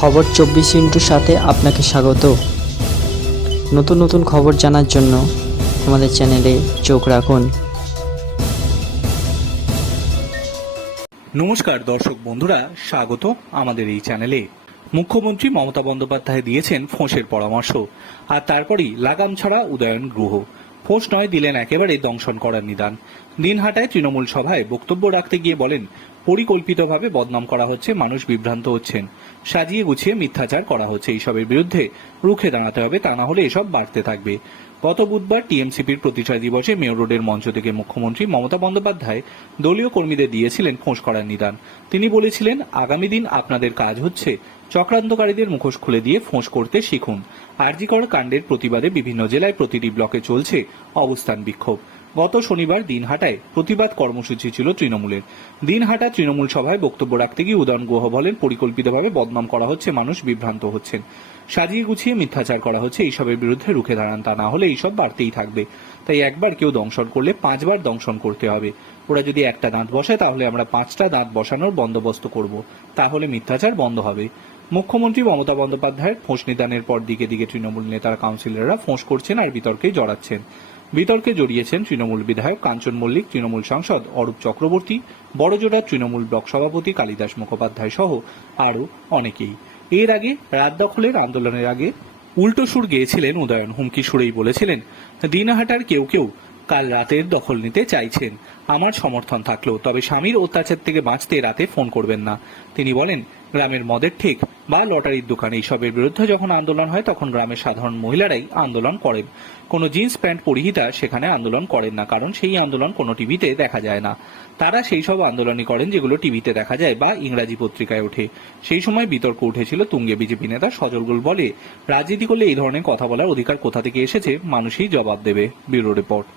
খবর চব্বিশ ইন্টুর সাথে আপনাকে স্বাগত। নতুন নতুন খবর জানার জন্য আমাদের চ্যানেলে চোখ রাখুন। নমস্কার দর্শক বন্ধুরা, স্বাগত আমাদের এই চ্যানেলে। মুখ্যমন্ত্রী মমতা বন্দ্যোপাধ্যায় দিয়েছেন ফোঁসের পরামর্শ, আর তারপরই লাগাম ছাড়া উদয়ন গ্রহ। ফোঁস নয় দিলেন একেবারে দংশন করার নিদান। দিনহাটায় তৃণমূল সভায় বক্তব্য রাখতে গিয়ে বলেন, পরিকল্পিতভাবে বদনাম করা হচ্ছে মানুষ বিভ্রান্ত হচ্ছেন। সাজিয়ে গুছিয়ে মিথ্যাচার করা হচ্ছে এইসবের বিরুদ্ধে। রুখে দাঁড়াতে হবে, তা না হলে এসব বাড়তে থাকবে। গত বুধবার টিএমসিপির প্রতিষ্ঠা দিবসে মেয়র রোডের মঞ্চ থেকে মুখ্যমন্ত্রী মমতা বন্দ্যোপাধ্যায় দলীয় কর্মীদের দিয়েছিলেন ফোঁস করার নিদান। তিনি বলেছিলেন, আগামী দিন আপনাদের কাজ হচ্ছে চক্রান্তকারীদের মুখোশ খুলে দিয়ে ফোঁস করতে শিখুন। আরজিকর কাণ্ডের প্রতিবাদে বিভিন্ন জেলায় প্রতিটি ব্লকে চলছে অবস্থান বিক্ষোভ। গত শনিবার দিনহাটায় প্রতিবাদ কর্মসূচি ছিল তৃণমূলের। দিনহাটা তৃণমূল সভায় বক্তব্য রাখতে গিয়ে উদয়ন গুহ বলেন, পরিকল্পিতভাবে বদনাম করা হচ্ছে, মানুষ বিভ্রান্ত হচ্ছেন। সাজিয়ে গুছিয়ে মিথ্যাচার করা হচ্ছে, এইসবের বিরুদ্ধে রুখে দাঁড়ান তা না হলে এইসব বাড়তেই থাকবে। তাই একবার কেউ দংশন করলে পাঁচবার দংশন করতে হবে। ওরা যদি একটা দাঁত বসে তাহলে আমরা পাঁচটা দাঁত বসানোর বন্দোবস্ত করব। তাহলে মিথ্যাচার বন্ধ হবে। মুখ্যমন্ত্রী মমতা বন্দ্যোপাধ্যায়ের ফোঁস নিদানের পর দিকে দিকে তৃণমূল নেতারা কাউন্সিলররা ফোঁস করছেন আর বিতর্কে জড়াচ্ছেন। বিতর্কে জড়িয়েছেন তৃণমূল বিধায়ক কাঞ্চন মল্লিক, তৃণমূল সাংসদ অরূপ চক্রবর্তী বড়জোড়ার তৃণমূল ব্লক সভাপতি কালিদাস মুখোপাধ্যায় সহ আরও অনেকেই। এর আগে রাত দখলের আন্দোলনের আগে উল্টো সুর গেয়েছিলেন উদয়ন। হুমকি সুরেই বলেছিলেন, দিনহাটার কেউ কেউ কাল রাতের দখল নিতে চাইছেন। আমার সমর্থন থাকল, তবে স্বামীর অত্যাচার থেকে বাঁচতে রাতে ফোন করবেন না। তিনি বলেন গ্রামের মদের ঠিক বা লটারির দোকান এইসবের বিরুদ্ধে যখন আন্দোলন হয়, তখন গ্রামের সাধারণ মহিলারাই আন্দোলন করেন। কোনো জিন্স প্যান্ট পরিহিতা সেখানে আন্দোলন করেন না, কারণ সেই আন্দোলন কোনো টিভিতে দেখা যায় না। তারা সেই সব আন্দোলনই করেন যেগুলো টিভিতে দেখা যায় বা ইংরাজি পত্রিকায় ওঠে। সেই সময় বিতর্ক উঠেছিল তুঙ্গে বিজেপি নেতা সজলগুল বলে। রাজনীতি করলে এই ধরনের কথা বলার অধিকার কোথা থেকে এসেছে? মানুষই জবাব দেবে। Bureau report.